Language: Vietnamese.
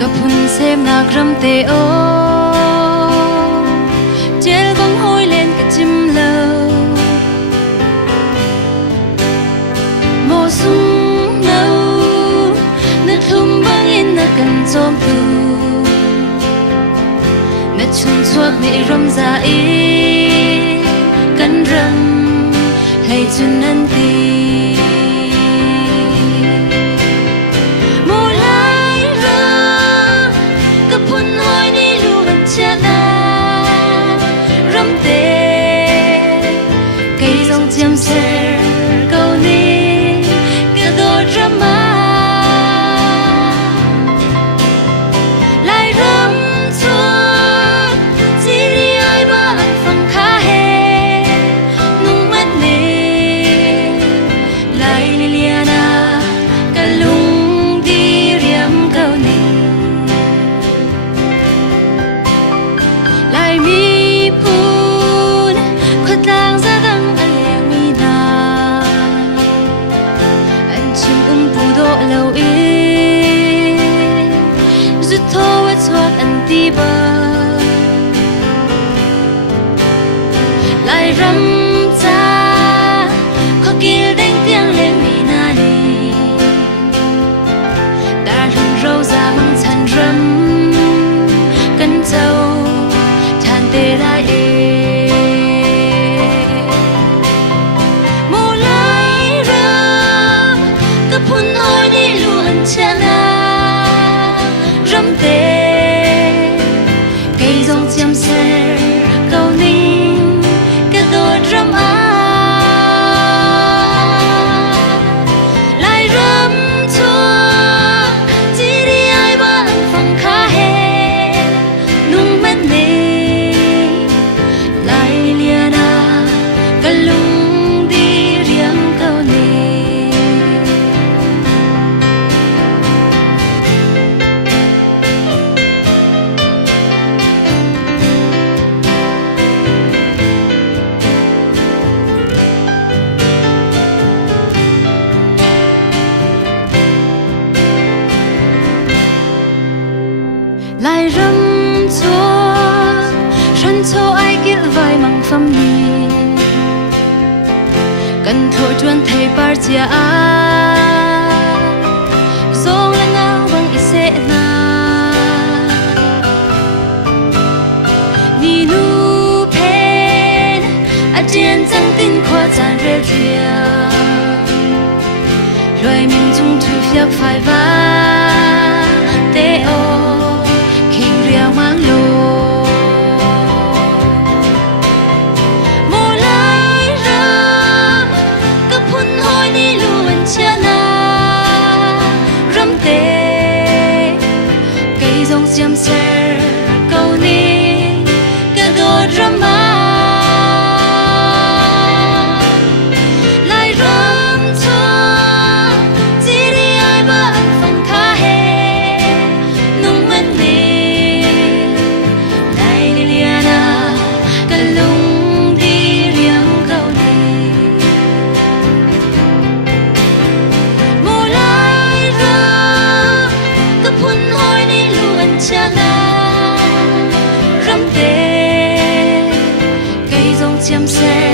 กับหุ่นเซมนักรำเตโอเจลบังห้อยเล่นกับจิมเลวโมซุงเนานึกทุ่มบังอินนักกันโจมตูนัดชุนชวกในรำจาอีกันรำให้จุนนันตีchăm sẻ câu ní cả đôi drama lại rắm chua chỉ đi ai ba anh phong khá hè nung mắt nề lại liliana cả lung đi riêng câu ní lại mi phun khuất lang ra đằng lâu ý rút thô với thoát anh ti bờ lại rắm cha khó kia đánh tiếng lên mi na đi đã rừng râu ra mang chăn rắm cân trâu chăn tê lại mô lại rắm cấp hun ôi chana rắm tê cây dòng chăm sẻ câu ninh cả đôi drama lại rắm chua chỉ đi ai ba anh phong khá hè nung mắt nề lại liana cả lung đi riêng câu nề lại rắm chua rắn chua ai kia vai mang phâm nhi cần thổi chuan thầy bar chia dong là ngao bằng ise na ni nu pen a jen chẳng tin khoa chan re thia rồi mình chung thu phiếc phải va te o mang lô mô lai rắm cấp hun hoi ni luôn chana rắm tê cây dòng chăm sẻ câu ní cả đôi drama lại rắm chua chỉ đi ai ba anh phong khá hè nung mắt nề chana rắm tê cây dòng chăm sẻ